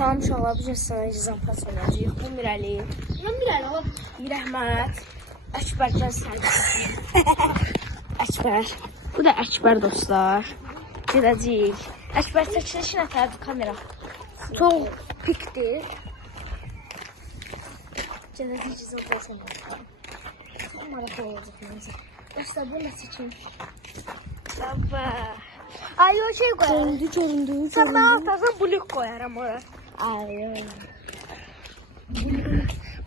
Salam uşaqlar, bu gün sizə izampas olacaq. Bu Mirəli, Mirəhmət, Əkbər Əkbər. Bu da Əkbər dostlar. Gedəcəyik. Əkbər çəkilişi nətərdir kamera? Çox pikdir. Gedəcəyik izampas olacaq. Çox maraqlı olacaq mənəcə. Dostlar, bu nə çəkim? Ay, o şey koyarım. Göründü. Sen bana atarsan blok koyarım oraya. Ay.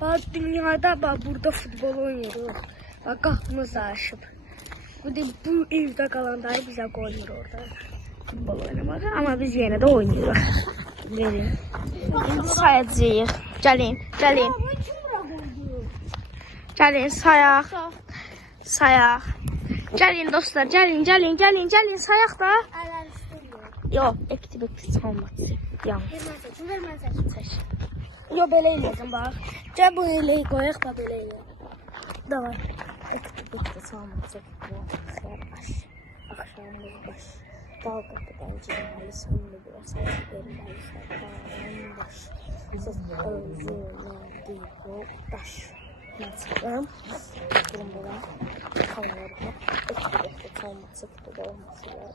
Bak dünyada bak burada futbol oynuyoruz. Bak kalkımız aşıp. Bu evde kalanlar bize koyuyor orada. Futbol oynamak. Ama biz yine de oynuyoruz. Verin. Şimdi sayacağız. Gelin. Gelin sayak. Gəlin dostlar, gəlin sayaq da. Yox, ektiv olmaz. Yanlış. Yox, belə eləyəcəm bax. Gəl bunu eləyək, qoyaq da belə eləyək. Davay. Ektiv olmaz. Axşamımız baş. Dal qapıdan girməli, sonunu biraz verməli, sərqanın baş. Siz özünə deyib o daş. Açıqlam. Durum bura. Kanallarına ekibətdə olması, kutuda olması var.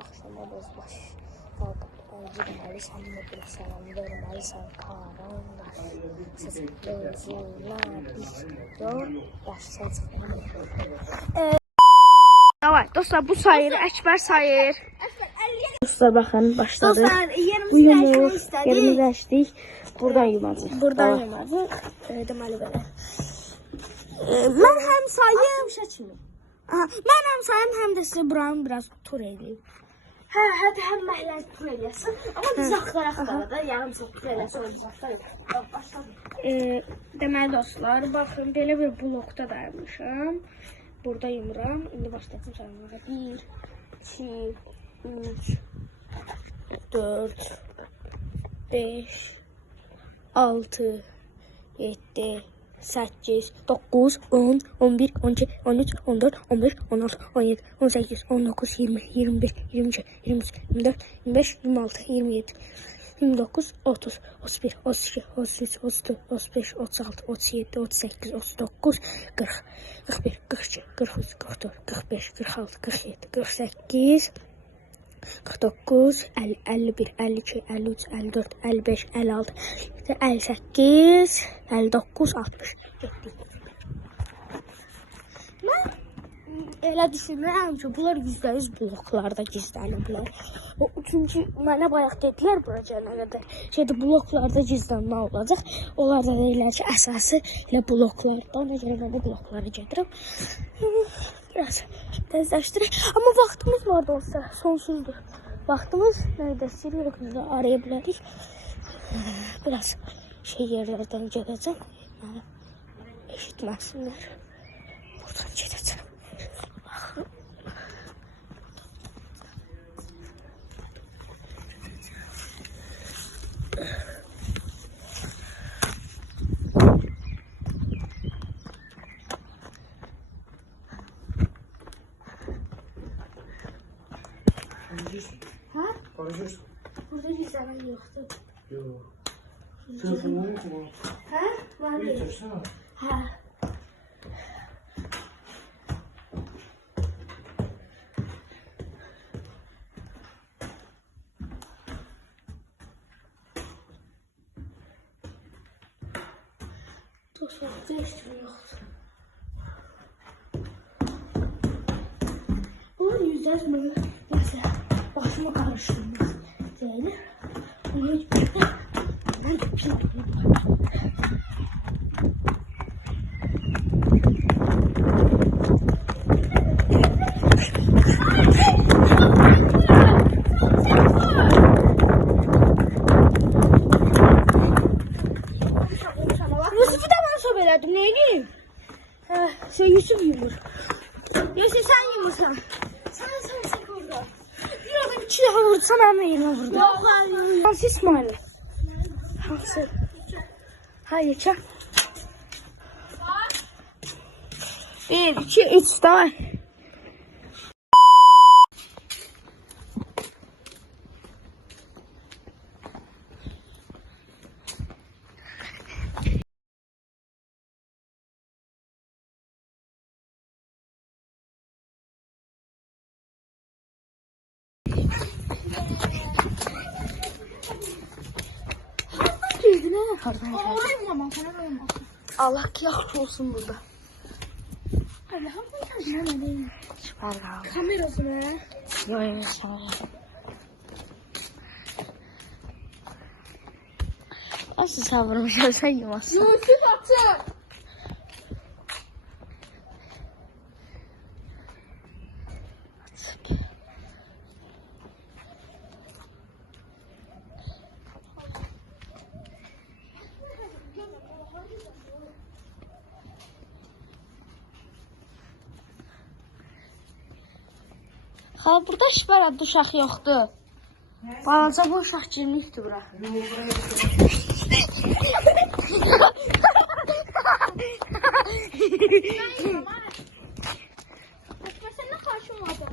Axşama bozbaş. Dal qapıdan girməli, sonunu biraz verməli, sərqanın baş. Siz özünə deyib o daş. Davay dostlar, bu sayır, Əkbər sayır. Dostlar baxın, başladı. Bu yumur, yerimizi açdık. Buradan yumacaq. Deməli belə. Mən həm sayım, mən həm sayım, həm də sizə buranı biraz tur edeyim. Həm məhəllə tur eləsin. Amma biz axtaraq da, yarım saat tur eləsin, deməli dostlar, baxın, belə bir blokda daymışam. Burada yumuram. İndi başlayacağım saymağa. 1, 2, 3, 4, 5, 6, 7, 8, 9, 10, 11, 12, 13, 14, 15, 16, 17, 18, 19, 20, 21, 22, 23, 24, 25, 26, 27, 29, 30, 31, 32, 33, 34, 35, 36, 37, 38, 39, 40, 41, 42, 43, 44, 45, 46, 47, 48, 49, 50, 51, 52, 53, 54, 55, 56, 58, 59, 60. Getdik. Mən elə düşünürəm ki, bunlar %100 bloklarda gizləniblər. Çünki mənə bayaq dedilər bura gələnə qədər bloklarda gizlənmə olacaq. Onlar da deyirlər ki, əsası elə bloklarda. Ona görə mən də bloklara gedirəm. Biraz təzləşdirək. Amma vaxtımız var da olsa sonsuzdur. Vaxtımız nədə istəyirik, biz də araya bilərik. Biraz yerlərdən gedəcəm. Eşitməsinlər. Buradan gedəcəm. Konuşursun. Burada gizlenen yoktu. Yok. Telefonunu kullan. Var değil. Getirsene. Dostlar, değiştirme yoktu. Bunlar yüzler böyle neyse başıma karıştırmaz. Değil. Bunu hiç ben bir şey yapayım. Yusuf'u da ben sobeledim. Neydi? Yusuf yumur. Yusuf sen yumursan. Sen orada. Burada bir çiğ vurdu. Sana ama yerine vurdu. Hansı İsmail? Hansı? Hayır çak. 1, 2, 3 tamam. ne? Hardan Oynamam, sana oynamam. Allah ki yaxşı olsun burada. Allah'ım ne? Süper abi. Kamerası ne? Yok evet sana. Nasıl savrulmuş sen yemezsin. Göğsüz atı. Ha burada şübhər adlı uşaq yoxdur. Balaca bu uşaq girmişdi bura. Seninle karşım oldu.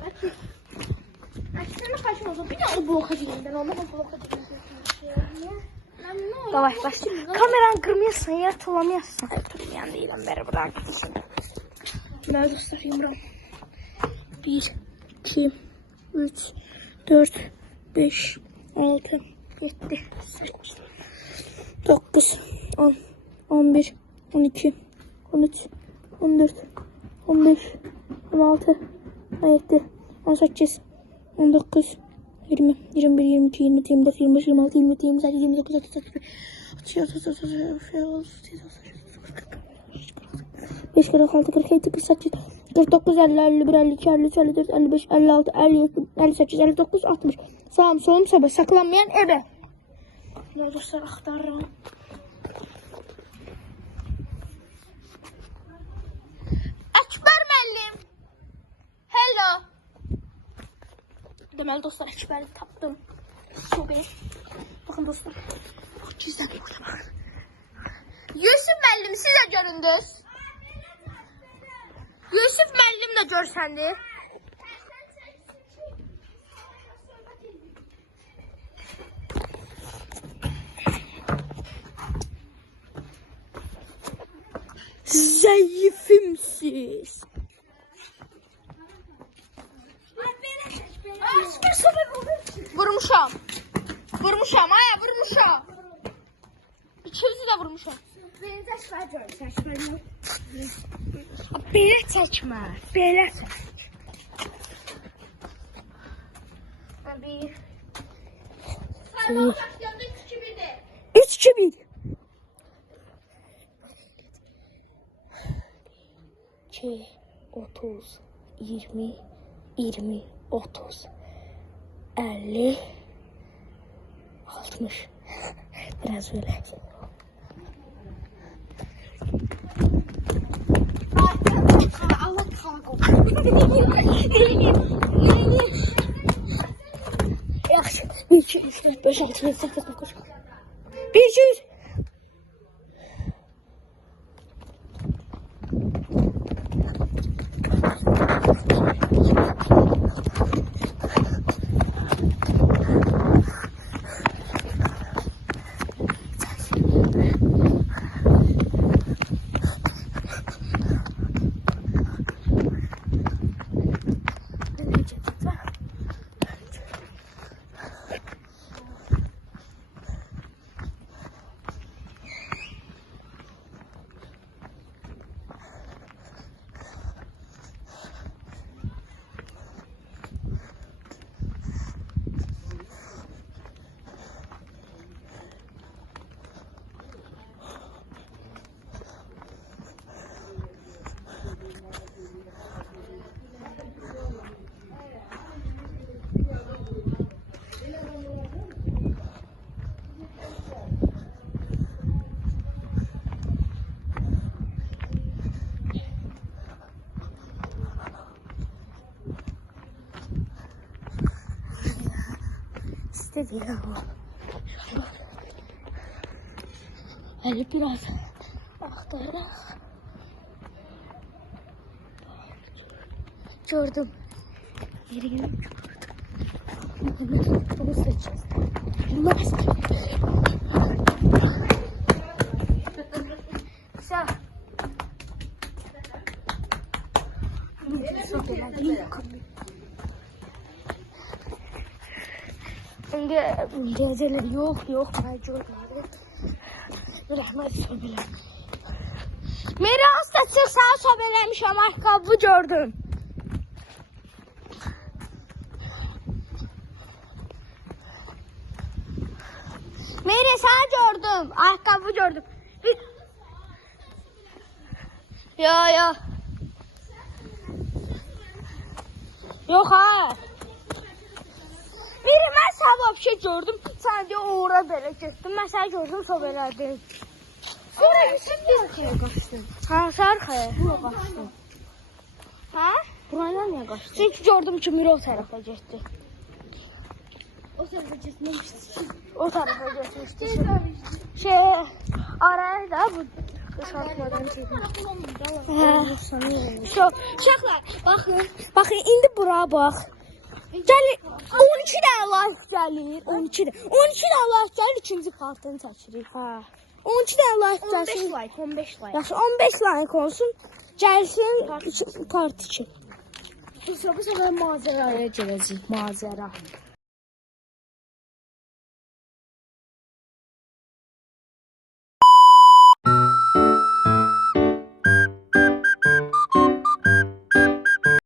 Seninle karşım oldu. Bir de o bloka gireyim. Onu bloka gireyim. Yavaş başla. Kameranı kırmıyorsan yer tulamıyorsan. Kırmayan değilim beri bırak. Ben göstereyim buram. 1, 2, 3, 4, 5, 6, 7, 8, 9, 10, 11, 12, 13, 14, 15, 16, 17, 18, 19, 20, 21, 22, 23, 24, 25, 26, 27, 28, 29, 30, 31, 5, 46, 47, 48, 49, 50, 51, 52, 53, 54, 55, 56, 57, 58, 59, 60. Sağım, solum, soba, saklanmayan ebe. Bunları dostlar aktarırım. Ekber müəllim. Hello. Deməli dostlar, Ekber'i tapdım. Çok iyi. Bakın dostlar. Bak cüzdan burada bakın. Yusuf müəllim siz də göründünüz. Yusuf müəllim də görsəndi. Zayıfımsız. Vurmuşam. Vurmuşam, aya vurmuşam. İkimizi də vurmuşam. Beni taşlar gör. Taşlarını. Belə çəkmə, belə çək. Bir. Sen bak yanında 3-2-1'de. 3-2-1. 2, 30, 20, 20, 30, 50, 60. Biraz böyle. Allah kahretsin. Yaxşı. 1, 2, 3, 4, 5, 6, 7, 8, 9. 1, 2, 3. İstedi ya. Hadi biraz aktarak. Gördüm. Yeri gördüm. Bunu seçeceğiz. Sağ. Şimdi Deyəcəklər, yox, mən görmədim. Rəhmət söbələm. Miras da çıx, sənə söbələmişəm, ayaqqabı gördüm. Meri, sənə gördüm, ayaqqabı gördüm. Yo. Yox, hayır. Meri, mən sənə bir şey gördüm, sən deyə ora belə getdim, mən səni gördüm, söbələdim. Sonra sen bir arkaya kaçtın. Hansı arxaya? Bura kaçtın. Hə? Buraya niye kaçtın? Çünki gördüm ki, Miri o tərəfə getdi. O tarafa gitmemişti. O tərəfə getmişdi. Araya da bu qışartmadan çəkdim. Uşaqlar, baxın, indi bura bax. Gəlir, 12 dənə like gəlir, 12 dənə like gəlir, ikinci kartını çəkirik, hə. 12 dənə like gəlsin. 15 like. Yaxşı, 15 like olsun, gəlsin kart için. Bu sefer maceraya geleceğiz. Macera.